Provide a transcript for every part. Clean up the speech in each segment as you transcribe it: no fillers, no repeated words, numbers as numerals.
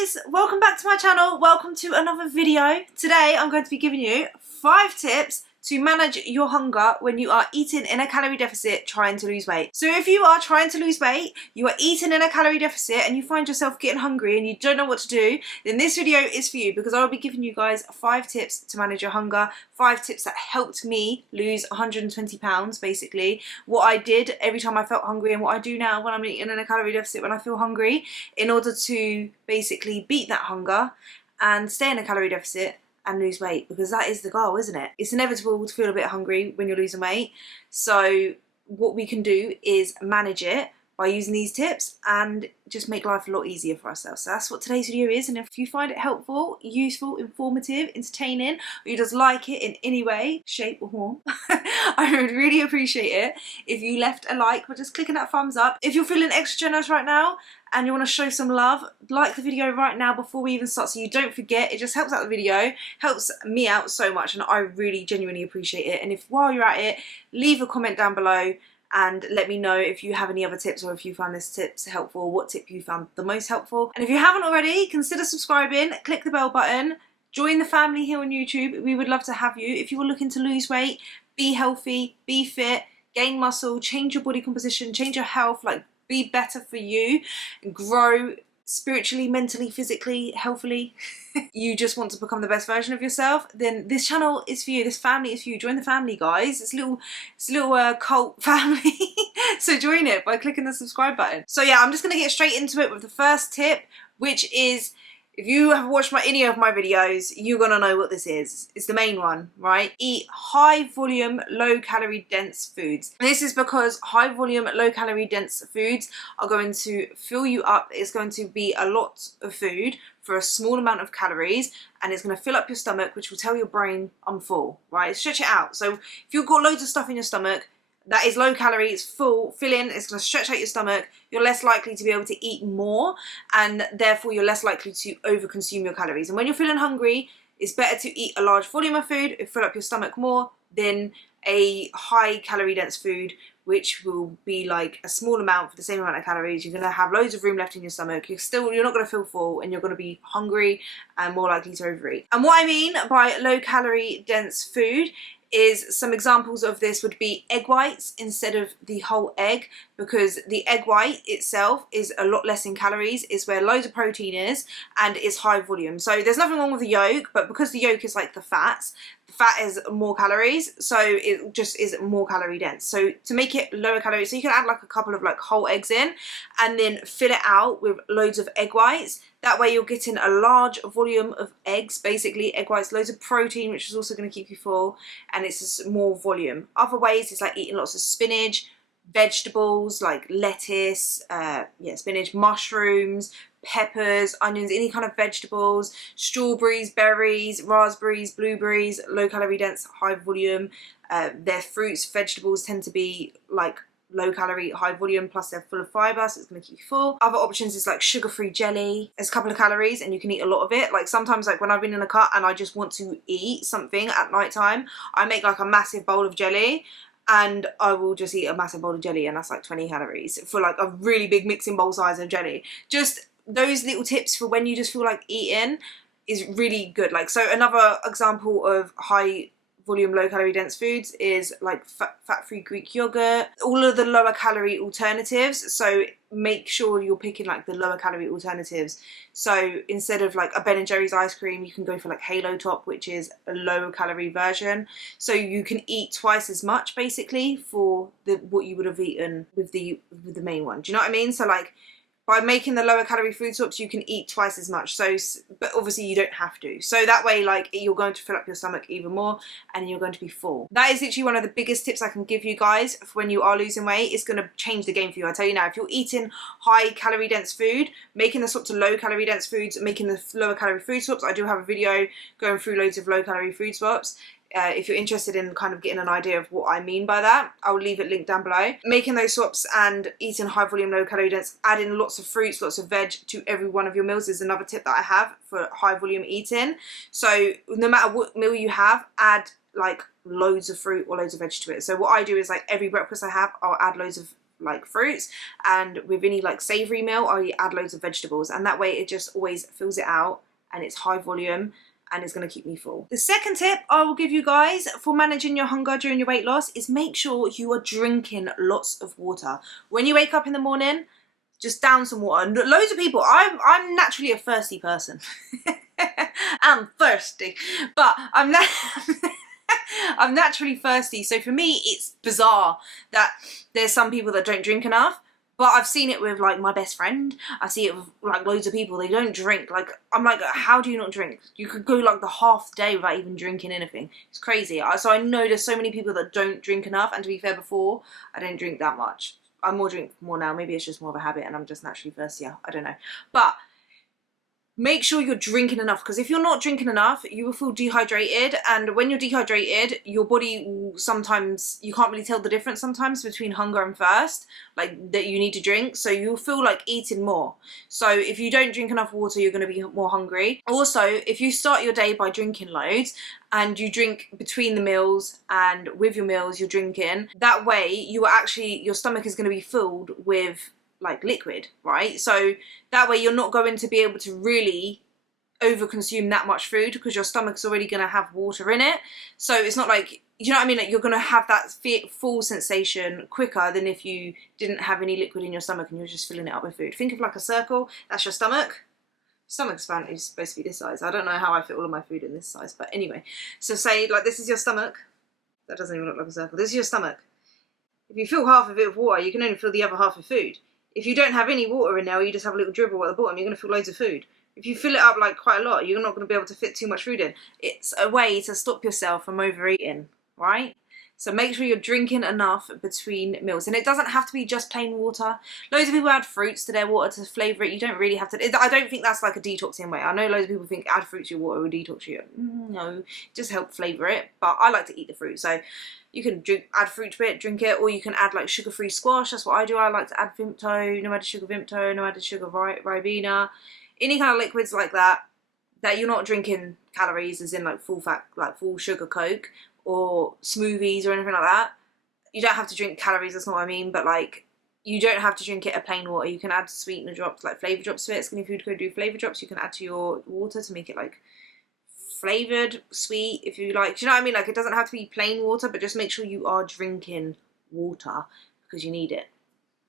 guys, welcome back to my channel. Welcome to another video. Today I'm going to be giving you 5 tips to manage your hunger when you are eating in a calorie deficit trying to lose weight. So if you are trying to lose weight, you are eating in a calorie deficit and you find yourself getting hungry and you don't know what to do, then this video is for you, because I will be giving you guys 5 tips to manage your hunger, 5 tips that helped me lose 120 pounds basically, what I did every time I felt hungry and what I do now when I'm eating in a calorie deficit when I feel hungry, in order to basically beat that hunger and stay in a calorie deficit and lose weight, because that is the goal, isn't it? It's inevitable to feel a bit hungry when you're losing weight. So what we can do is manage it by using these tips and just make life a lot easier for ourselves. So that's what today's video is, and if you find it helpful, useful, informative, entertaining, or you just like it in any way, shape or form, I would really appreciate it if you left a like by just clicking that thumbs up. If you're feeling extra generous right now and you want to show some love, like the video right now before we even start, so you don't forget. It just helps out the video, helps me out so much, and I really genuinely appreciate it. And if while you're at it, leave a comment down below and let me know if you have any other tips, or if you found this tips helpful, what tip you found the most helpful. And if you haven't already, consider subscribing, click the bell button, join the family here on YouTube. We would love to have you. If you are looking to lose weight, be healthy, be fit, gain muscle, change your body composition, change your health, like be better for you, grow spiritually, mentally, physically, healthily, you just want to become the best version of yourself, then this channel is for you, this family is for you. Join the family, guys. It's a little cult family. So join it by clicking the subscribe button. So yeah, I'm just going to get straight into it with the first tip, which is, if you have watched any of my videos, you're going to know what this is. It's the main one, right? Eat high volume, low calorie dense foods. And this is because high volume, low calorie dense foods are going to fill you up. It's going to be a lot of food for a small amount of calories, and it's going to fill up your stomach, which will tell your brain I'm full, right? Stretch it out. So if you've got loads of stuff in your stomach, that is low calorie, it's full, filling, it's going to stretch out your stomach, you're less likely to be able to eat more, and therefore you're less likely to overconsume your calories. And when you're feeling hungry, it's better to eat a large volume of food, it fill up your stomach more, than a high calorie dense food, which will be like a small amount for the same amount of calories. You're going to have loads of room left in your stomach, you're not going to feel full, and you're going to be hungry and more likely to overeat. And what I mean by low calorie dense food is, some examples of this would be egg whites instead of the whole egg, because the egg white itself is a lot less in calories, is where loads of protein is, and is high volume. So there's nothing wrong with the yolk, but because the yolk is like the fat is more calories, so it just is more calorie dense. So to make it lower calories, so you can add like a couple of like whole eggs in and then fill it out with loads of egg whites. That way you're getting a large volume of eggs, basically egg whites, loads of protein, which is also going to keep you full, and it's just more volume. Other ways is like eating lots of spinach, vegetables like lettuce, spinach, mushrooms, peppers, onions, any kind of vegetables, strawberries, berries, raspberries, blueberries, low calorie dense, high volume. Their fruits, vegetables tend to be like low calorie, high volume, plus they're full of fibre, so it's going to keep you full. Other options is like sugar-free jelly. It's a couple of calories and you can eat a lot of it. Like sometimes, like when I've been in a cut and I just want to eat something at night time, I make like a massive bowl of jelly, and I will just eat a massive bowl of jelly, and that's like 20 calories for like a really big mixing bowl size of jelly. Just those little tips for when you just feel like eating is really good. Like, so another example of high volume, low calorie dense foods is like fat-free Greek yogurt, all of the lower calorie alternatives. So make sure you're picking like the lower calorie alternatives. So instead of like a Ben & Jerry's ice cream, you can go for like Halo Top, which is a low calorie version. So you can eat twice as much basically for what you would have eaten with the main one. Do you know what I mean? So like, by making the lower calorie food swaps, you can eat twice as much. So, but obviously you don't have to. So that way, like, you're going to fill up your stomach even more, and you're going to be full. That is literally one of the biggest tips I can give you guys for when you are losing weight. It's going to change the game for you. I tell you now, if you're eating high calorie dense food, making the swap to low calorie dense foods, making the lower calorie food swaps. I do have a video going through loads of low calorie food swaps. If you're interested in kind of getting an idea of what I mean by that, I'll leave it linked down below. Making those swaps and eating high volume, low calorie dense, adding lots of fruits, lots of veg to every one of your meals is another tip that I have for high volume eating. So no matter what meal you have, add like loads of fruit or loads of veg to it. So what I do is, like, every breakfast I have, I'll add loads of like fruits, and with any like savoury meal I add loads of vegetables, and that way it just always fills it out and it's high volume and it's going to keep me full. The second tip I will give you guys for managing your hunger during your weight loss is make sure you are drinking lots of water. When you wake up in the morning, just down some water. Loads of people, I'm naturally a thirsty person. I'm thirsty, but I'm naturally thirsty, so for me it's bizarre that there's some people that don't drink enough. But I've seen it with like my best friend. I see it with like loads of people. They don't drink. Like, I'm like, how do you not drink? You could go like the half day without even drinking anything. It's crazy. So I know there's so many people that don't drink enough. And to be fair, before I didn't drink that much. I drink more now. Maybe it's just more of a habit and I'm just naturally thirstier. I don't know. But make sure you're drinking enough, because if you're not drinking enough, you will feel dehydrated, and when you're dehydrated, your body will sometimes, you can't really tell the difference sometimes between hunger and thirst, like that you need to drink, so you'll feel like eating more. So if you don't drink enough water, you're going to be more hungry. Also, if you start your day by drinking loads and you drink between the meals and with your meals you're drinking, that way you are actually, your stomach is going to be filled with like liquid, right? So that way you're not going to be able to really overconsume that much food, because your stomach's already going to have water in it. So it's not like, you know what I mean, like you're going to have that full sensation quicker than if you didn't have any liquid in your stomach and you're just filling it up with food. Think of like a circle, that's your stomach. Stomach span is supposed to be this size. I don't know how I fit all of my food in this size, but anyway. So say like this is your stomach. That doesn't even look like a circle. This is your stomach. If you fill half of it with water, you can only fill the other half with food. If you don't have any water in there, or you just have a little dribble at the bottom, you're going to fill loads of food. If you fill it up like quite a lot, you're not going to be able to fit too much food in. It's a way to stop yourself from overeating, right? So make sure you're drinking enough between meals. And it doesn't have to be just plain water. Loads of people add fruits to their water to flavour it. You don't really have to. I don't think that's like a detoxing way. I know loads of people think add fruit to your water will detox you. No, just help flavour it. But I like to eat the fruit. So you can add fruit to it, drink it, or you can add like sugar-free squash. That's what I do. I like to add Vimto, no added sugar Vimto, no added sugar Ribena. Any kind of liquids like that you're not drinking calories, as in like full fat, like full sugar Coke, or smoothies or anything like that. You don't have to drink calories, that's not what I mean, but like you don't have to drink it a plain water. You can add sweetener drops, like flavour drops to it. Skinny Food Co do flavour drops. You can add to your water to make it like flavoured, sweet, if you like. Do you know what I mean? Like it doesn't have to be plain water, but just make sure you are drinking water because you need it.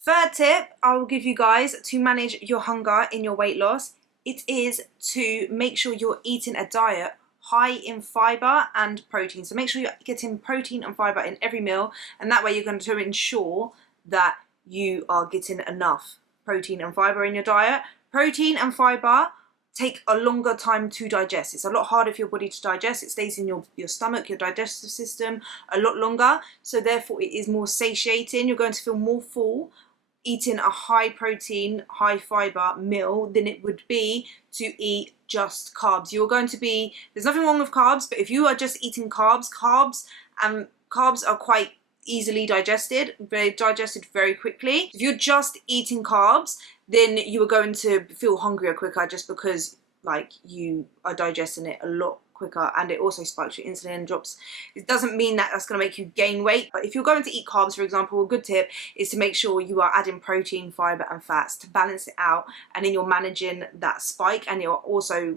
Third tip I will give you guys to manage your hunger in your weight loss, it is to make sure you're eating a diet high in fibre and protein. So make sure you're getting protein and fibre in every meal, and that way you're going to ensure that you are getting enough protein and fibre in your diet. Protein and fibre take a longer time to digest. It's a lot harder for your body to digest. It stays in your stomach, your digestive system, a lot longer. So therefore it is more satiating. You're going to feel more full eating a high protein, high fibre meal than it would be to eat just carbs. You're going to be, there's nothing wrong with carbs, but if you are just eating carbs are quite easily digested. They're digested very quickly. If you're just eating carbs, then you are going to feel hungrier quicker, just because like you are digesting it a lot quicker, and it also spikes your insulin drops. It doesn't mean that that's going to make you gain weight, but if you're going to eat carbs, for example, a good tip is to make sure you are adding protein, fibre and fats to balance it out, and then you're managing that spike, and you're also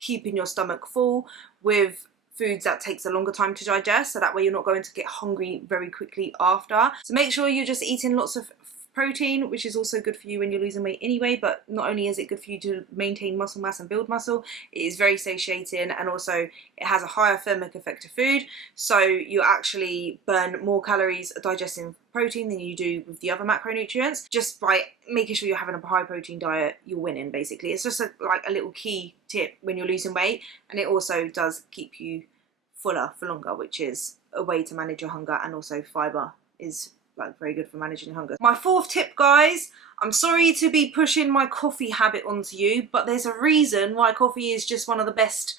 keeping your stomach full with foods that takes a longer time to digest, so that way you're not going to get hungry very quickly after. So make sure you're just eating lots of protein, which is also good for you when you're losing weight anyway, but not only is it good for you to maintain muscle mass and build muscle, it is very satiating, and also it has a higher thermic effect of food, so you actually burn more calories digesting protein than you do with the other macronutrients. Just by making sure you're having a high protein diet, you're winning basically. It's just like a little key tip when you're losing weight, and it also does keep you fuller for longer, which is a way to manage your hunger, and also fibre is like very good for managing hunger. My fourth tip, guys, I'm sorry to be pushing my coffee habit onto you, but there's a reason why coffee is just one of the best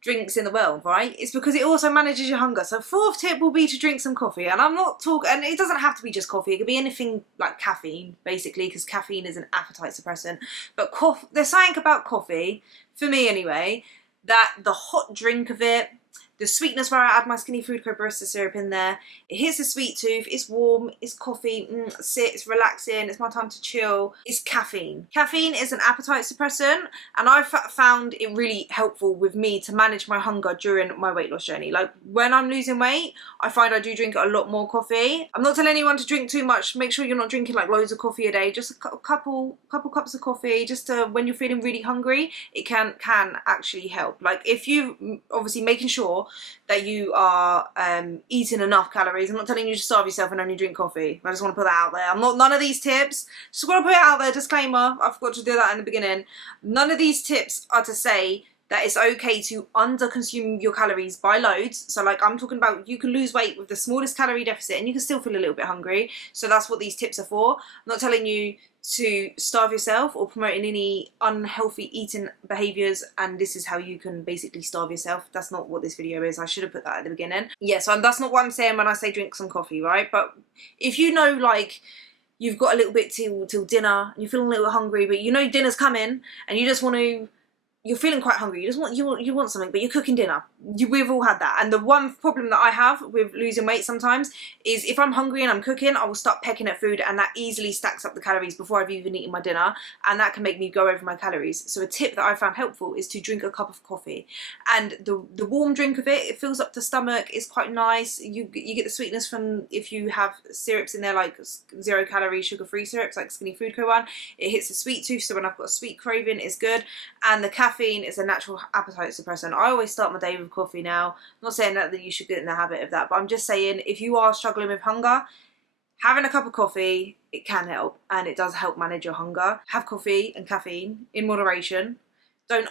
drinks in the world, right? It's because it also manages your hunger. So fourth tip will be to drink some coffee, and I'm not talking, and it doesn't have to be just coffee, it could be anything like caffeine basically, because caffeine is an appetite suppressant. But there's something about coffee, for me anyway, that the hot drink of it, the sweetness where I add my Skinny Food Co barista syrup in there. It hits the sweet tooth, it's warm, it's coffee, it's relaxing, it's my time to chill. It's caffeine. Caffeine is an appetite suppressant, and I've found it really helpful with me to manage my hunger during my weight loss journey. Like when I'm losing weight, I find I do drink a lot more coffee. I'm not telling anyone to drink too much. Make sure you're not drinking like loads of coffee a day, just a couple cups of coffee, just to, when you're feeling really hungry, it can actually help. Like if you obviously making sure that you are eating enough calories. I'm not telling you to starve yourself and only drink coffee. I just want to put that out there. I'm not, none of these tips, just want to put it out there, disclaimer, I forgot to do that in the beginning. None of these tips are to say that it's okay to under consume your calories by loads. So like I'm talking about, you can lose weight with the smallest calorie deficit and you can still feel a little bit hungry. So that's what these tips are for. I'm not telling you to starve yourself or promoting any unhealthy eating behaviours, and this is how you can basically starve yourself. That's not what this video is. I should have put that at the beginning. Yeah, so that's not what I'm saying when I say drink some coffee, right? But if you know, like, you've got a little bit till dinner and you're feeling a little hungry, but you know dinner's coming and you just want to, you're feeling quite hungry, you want something, but you're cooking dinner. We've all had that. And the one problem that I have with losing weight sometimes is if I'm hungry and I'm cooking, I will start pecking at food, and that easily stacks up the calories before I've even eaten my dinner, and that can make me go over my calories. So a tip that I found helpful is to drink a cup of coffee, and the warm drink of it fills up the stomach. It's quite nice. You get the sweetness from, if you have syrups in there, like 0 calorie sugar-free syrups like Skinny Food Co one, it hits the sweet tooth, so when I've got a sweet craving, it's good. And the caffeine is a natural appetite suppressant. I always start my day with coffee now. I'm not saying that you should get in the habit of that, but I'm just saying if you are struggling with hunger, having a cup of coffee, it can help, and it does help manage your hunger. Have coffee and caffeine in moderation. Don't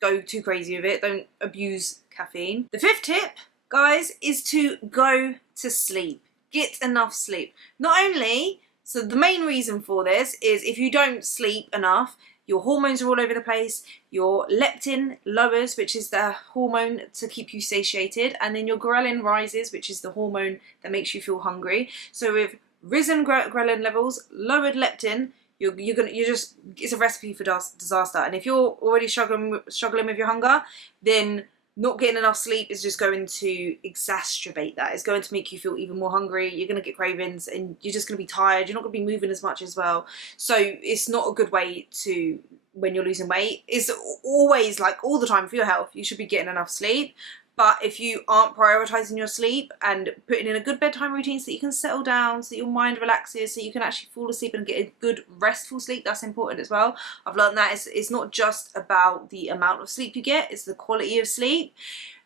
go too crazy with it. Don't abuse caffeine. The 5th tip, guys, is to go to sleep. Get enough sleep. Not only, so the main reason for this is if you don't sleep enough, your hormones are all over the place, your leptin lowers, which is the hormone to keep you satiated, and then your ghrelin rises, which is the hormone that makes you feel hungry. So with risen ghrelin levels, lowered leptin, it's a recipe for disaster. And if you're already struggling with your hunger, then not getting enough sleep is just going to exacerbate that. It's going to make you feel even more hungry. You're going to get cravings and you're just going to be tired. You're not going to be moving as much as well. So it's not a good way to, when you're losing weight. It's always, like, all the time for your health, you should be getting enough sleep. But if you aren't prioritising your sleep and putting in a good bedtime routine so that you can settle down, so that your mind relaxes, so you can actually fall asleep and get a good restful sleep, that's important as well. I've learned that it's not just about the amount of sleep you get, it's the quality of sleep.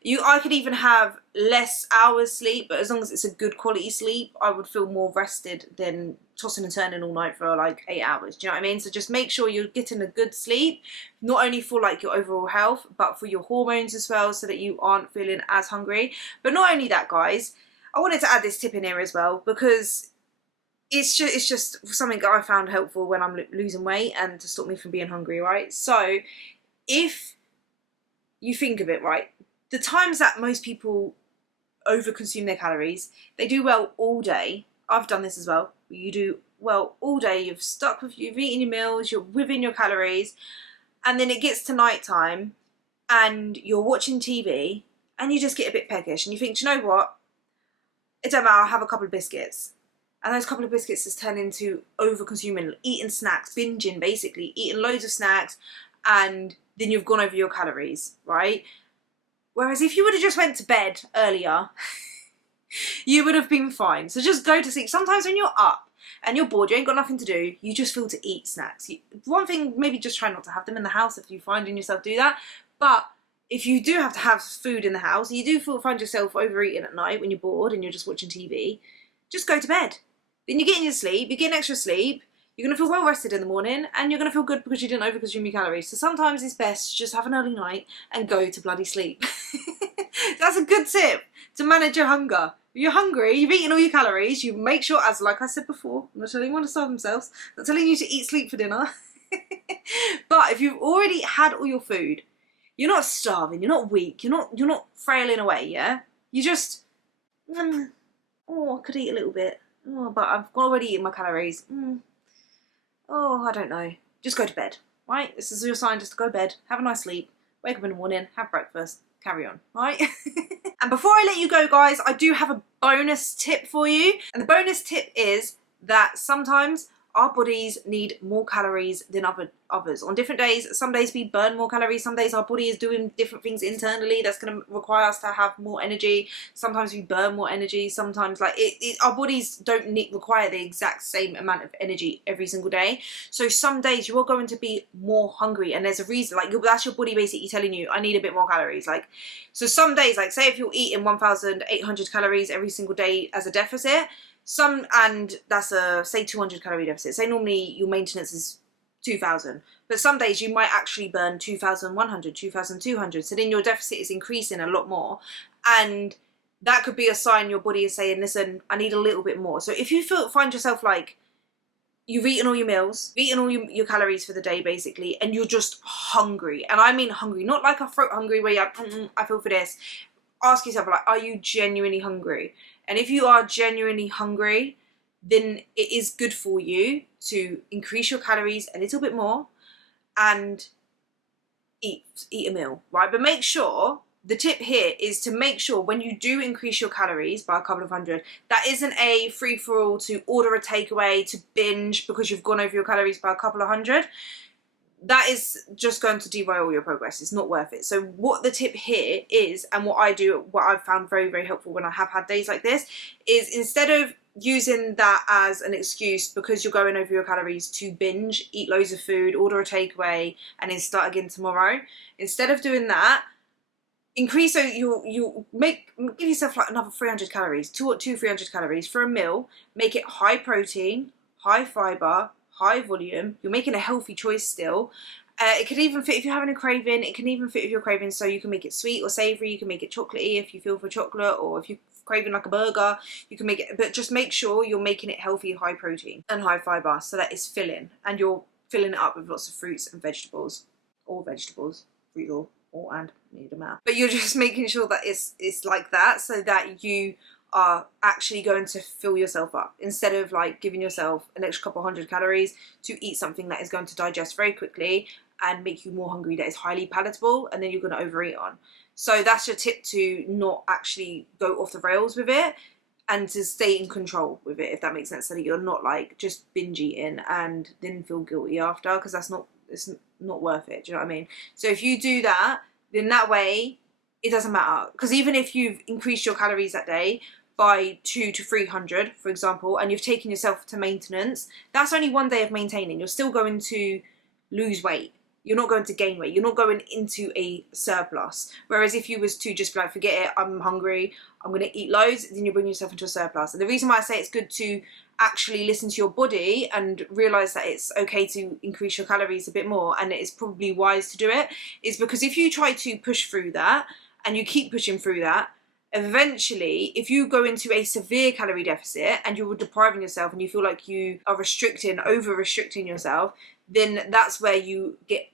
I could even have less hours sleep, but as long as it's a good quality sleep, I would feel more rested than tossing and turning all night for like 8 hours. Do you know what I mean? So just make sure you're getting a good sleep, not only for like your overall health, but for your hormones as well, so that you aren't feeling as hungry. But not only that, guys, I wanted to add this tip in here as well, because it's just something that I found helpful when I'm losing weight and to stop me from being hungry, right? So if you think of it, right, the times that most people overconsume their calories, they do well all day. I've done this as well. You do well all day. You've eaten your meals, you're within your calories, and then it gets to night time and you're watching TV and you just get a bit peckish and you think, do you know what? It don't matter, I'll have a couple of biscuits. And those couple of biscuits has turned into over-consuming, eating snacks, binging basically, eating loads of snacks, and then you've gone over your calories, right? Whereas if you would have just went to bed earlier, you would have been fine. So just go to sleep. Sometimes when you're up and you're bored, you ain't got nothing to do, you just feel to eat snacks. One thing, maybe just try not to have them in the house if you find yourself do that. But if you do have to have food in the house, you do find yourself overeating at night when you're bored and you're just watching TV, just go to bed. Then you're getting your sleep, you're getting extra sleep, you're going to feel well rested in the morning, and you're going to feel good because you didn't overconsume your calories. So sometimes it's best to just have an early night and go to bloody sleep. That's a good tip to manage your hunger. If you're hungry, you've eaten all your calories, you make sure, as like I said before, I'm not telling anyone to starve themselves, I'm not telling you to eat sleep for dinner. But if you've already had all your food, you're not starving, you're not weak, you're not frailing away, yeah? You just, oh, I could eat a little bit. Oh, but I've already eaten my calories. Oh, I don't know. Just go to bed, right? This is your sign just to go to bed, have a nice sleep, wake up in the morning, have breakfast, carry on, right? And before I let you go, guys, I do have a bonus tip for you. And the bonus tip is that sometimes our bodies need more calories than others. On different days, some days we burn more calories, some days our body is doing different things internally that's going to require us to have more energy. Sometimes we burn more energy, sometimes like our bodies don't require the exact same amount of energy every single day. So some days you are going to be more hungry, and there's a reason, like that's your body basically telling you, I need a bit more calories. Like, so some days, like say if you're eating 1,800 calories every single day as a deficit, and that's a, say, 200 calorie deficit. Say normally your maintenance is 2,000, but some days you might actually burn 2,100, 2,200. So then your deficit is increasing a lot more, and that could be a sign your body is saying, listen, I need a little bit more. So if you find yourself like you've eaten all your meals, eaten all your calories for the day basically, and you're just hungry, and I mean hungry, not like a throat hungry where you're like, I feel for this. Ask yourself, like, are you genuinely hungry? And if you are genuinely hungry, then it is good for you to increase your calories a little bit more and eat a meal, right? But make sure, the tip here is to make sure when you do increase your calories by a couple of hundred, that isn't a free-for-all to order a takeaway, to binge because you've gone over your calories by a couple of hundred. That is just going to derail your progress. It's not worth it. So what the tip here is, and what I do, what I've found very, very helpful when I have had days like this, is instead of using that as an excuse because you're going over your calories to binge, eat loads of food, order a takeaway, and then start again tomorrow, instead of doing that, increase, so you give yourself like another 300 calories, 300 calories for a meal. Make it high protein, high fiber, high volume. You're making a healthy choice still. It could even fit if you're having a craving. It can even fit if you're craving, so you can make it sweet or savoury. You can make it chocolatey if you feel for chocolate, or if you're craving like a burger, you can make it, but just make sure you're making it healthy, high protein and high fibre, so that it's filling, and you're filling it up with lots of fruits and vegetables, or vegetables, fruit or and need them out. But you're just making sure that it's like that, so that you are actually going to fill yourself up, instead of like giving yourself an extra couple hundred calories to eat something that is going to digest very quickly and make you more hungry, that is highly palatable, and then you're going to overeat on. So that's your tip, to not actually go off the rails with it and to stay in control with it, if that makes sense, so that you're not like just binge eating and then feel guilty after, because it's not worth it. Do you know what I mean? So if you do that, then that way it doesn't matter, because even if you've increased your calories that day by 200 to 300, for example, and you've taken yourself to maintenance, that's only one day of maintaining. You're still going to lose weight. You're not going to gain weight. You're not going into a surplus. Whereas if you was to just be like, forget it, I'm hungry, I'm going to eat loads, then you bring yourself into a surplus. And the reason why I say it's good to actually listen to your body and realise that it's okay to increase your calories a bit more, and it is probably wise to do it, is because if you try to push through that and you keep pushing through that, eventually, if you go into a severe calorie deficit and you're depriving yourself and you feel like you are over-restricting yourself, then that's where you get,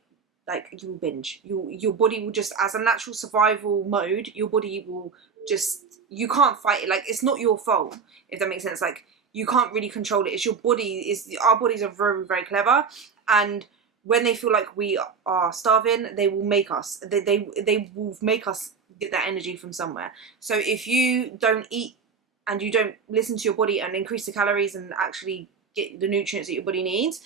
like, you will binge. Your body will just, as a natural survival mode, your body will just, you can't fight it. Like, it's not your fault, if that makes sense. Like, you can't really control it. It's your body. Our bodies are very, very clever, and when they feel like we are starving, they will make us. They will make us get that energy from somewhere. So if you don't eat and you don't listen to your body and increase the calories and actually get the nutrients that your body needs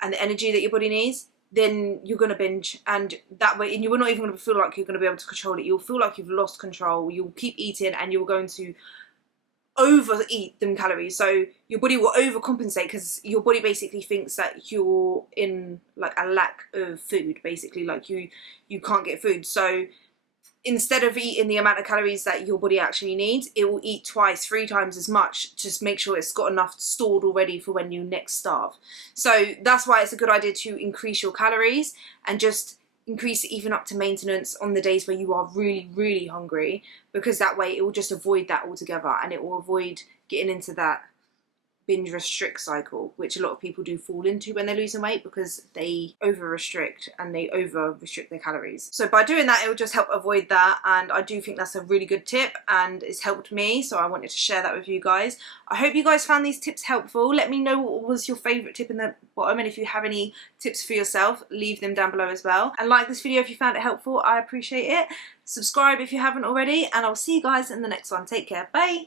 and the energy that your body needs, then you're going to binge, and that way, and you're not even going to feel like you're going to be able to control it. You'll feel like you've lost control. You'll keep eating and you're going to overeat them calories. So your body will overcompensate, because your body basically thinks that you're in like a lack of food, basically, like you can't get food. So instead of eating the amount of calories that your body actually needs, it will eat 3 times as much, just make sure it's got enough stored already for when you next starve. So that's why it's a good idea to increase your calories and just increase it even up to maintenance on the days where you are really, really hungry, because that way it will just avoid that altogether, and it will avoid getting into that binge restrict cycle, which a lot of people do fall into when they're losing weight because they over restrict and they over restrict their calories. So by doing that, it will just help avoid that, and I do think that's a really good tip and it's helped me, so I wanted to share that with you guys. I hope you guys found these tips helpful. Let me know what was your favourite tip in the bottom, and if you have any tips for yourself, leave them down below as well. And like this video if you found it helpful, I appreciate it. Subscribe if you haven't already, and I'll see you guys in the next one. Take care, bye.